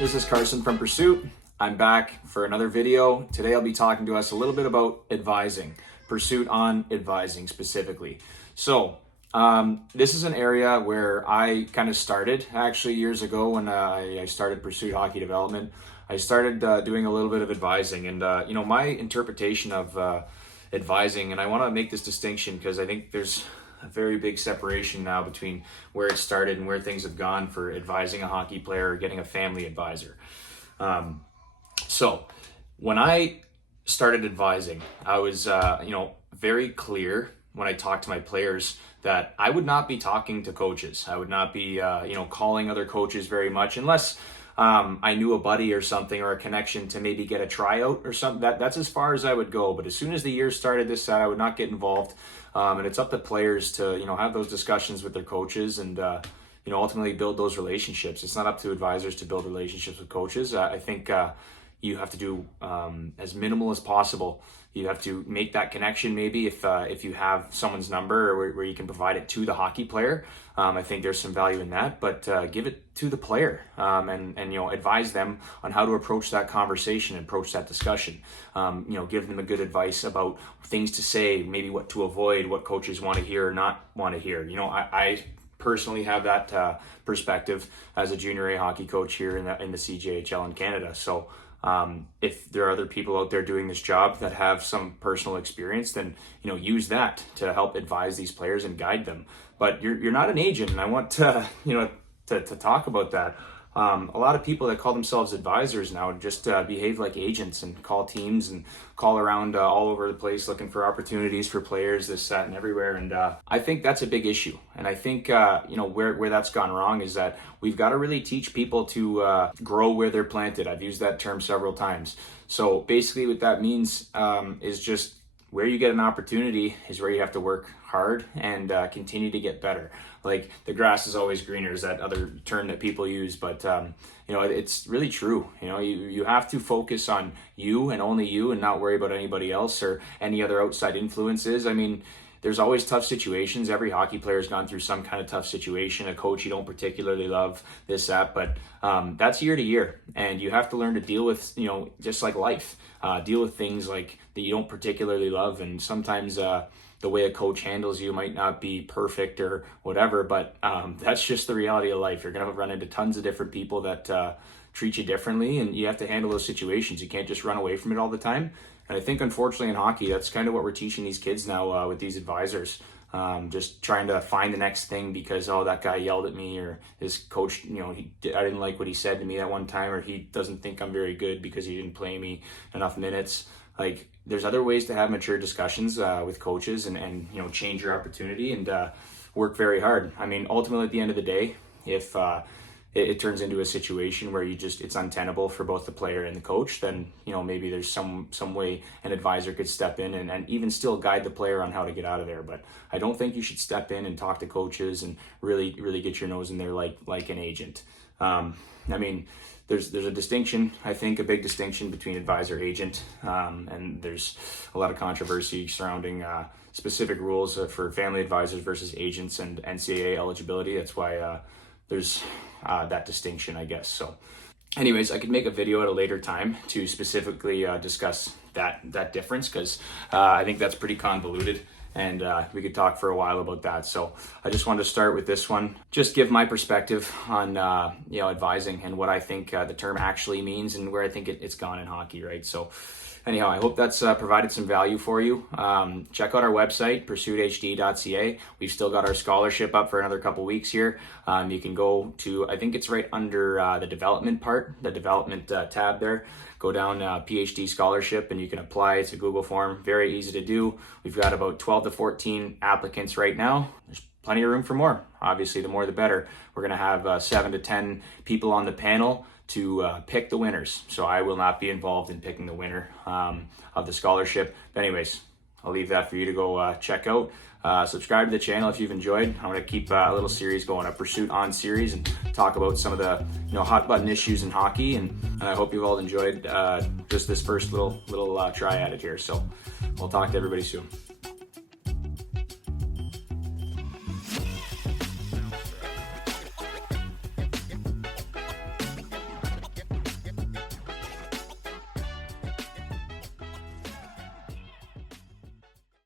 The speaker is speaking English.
This is Carson from Pursuit. I'm back for another video. Today I'll be talking to us a little bit about advising, Pursuit on advising specifically. So this is an area where I kind of started actually years ago when I started Pursuit Hockey Development. I started doing a little bit of advising, and my interpretation of advising, and I want to make this distinction because I think there's a very big separation now between where it started and where things have gone for advising a hockey player or getting a family advisor. So when I started advising, I was, very clear when I talked to my players that I would not be talking to coaches. I would not be, calling other coaches very much unless I knew a buddy or something or a connection to maybe get a tryout or something. That's as far as I would go. But as soon as the year started, I would not get involved. And it's up to players to, have those discussions with their coaches and, ultimately build those relationships. It's not up to advisors to build relationships with coaches. I think you have to do as minimal as possible. You have to make that connection maybe if you have someone's number or where you can provide it to the hockey player. I think there's some value in that, but give it to the player and advise them on how to approach that conversation, approach that discussion. Give them a good advice about things to say, maybe what to avoid, what coaches want to hear or not want to hear. I personally have that perspective as a junior A hockey coach here in the CJHL in Canada. So if there are other people out there doing this job that have some personal experience, then use that to help advise these players and guide them. But you're not an agent, and I want to to talk about that. A lot of people that call themselves advisors now just behave like agents and call teams and call around all over the place looking for opportunities for players, this, that, and everywhere. And I think that's a big issue. And I think, where that's gone wrong is that we've got to really teach people to grow where they're planted. I've used that term several times. So basically what that means is just where you get an opportunity is where you have to work hard and continue to get better. Like the grass is always greener is that other term that people use, but it's really true. You have to focus on you and only you and not worry about anybody else or any other outside influences. I mean, there's always tough situations. Every hockey player has gone through some kind of tough situation, a coach you don't particularly love, this, that, but that's year to year. And you have to learn to deal with, just like life, deal with things like that you don't particularly love. And sometimes the way a coach handles you might not be perfect or whatever, but that's just the reality of life. You're going to run into tons of different people that treat you differently, and you have to handle those situations. You can't just run away from it all the time. And I think, unfortunately, in hockey, that's kind of what we're teaching these kids now with these advisors. Just trying to find the next thing because, that guy yelled at me, or this coach, I didn't like what he said to me that one time, or he doesn't think I'm very good because he didn't play me enough minutes. Like, there's other ways to have mature discussions with coaches and change your opportunity and work very hard. I mean, ultimately, at the end of the day, if it turns into a situation where it's untenable for both the player and the coach, then maybe there's some way an advisor could step in and even still guide the player on how to get out of there. But I don't think you should step in and talk to coaches and really get your nose in there like an agent. I mean, there's a distinction, I think a big distinction between advisor agent, and there's a lot of controversy surrounding specific rules for family advisors versus agents and NCAA eligibility. That's why there's that distinction, I guess. So anyways, I could make a video at a later time to specifically discuss that difference, because I think that's pretty convoluted, and we could talk for a while about that. So I just wanted to start with this one, just give my perspective on advising and what I think the term actually means and where I think it's gone in hockey, right? So anyhow, I hope that's provided some value for you. Check out our website, pursuithd.ca. We've still got our scholarship up for another couple weeks here. You can go to, I think it's right under the development part, the development tab there. Go down PhD scholarship and you can apply. It's a Google form, very easy to do. We've got about 12 to 14 applicants right now. There's plenty of room for more. Obviously, the more the better. We're going to have 7 to 10 people on the panel to pick the winners. So I will not be involved in picking the winner of the scholarship. But anyways, I'll leave that for you to go check out. Subscribe to the channel if you've enjoyed. I'm going to keep a little series going, a Pursuit On series, and talk about some of the hot button issues in hockey. And I hope you've all enjoyed just this first little try at it here. So we'll talk to everybody soon.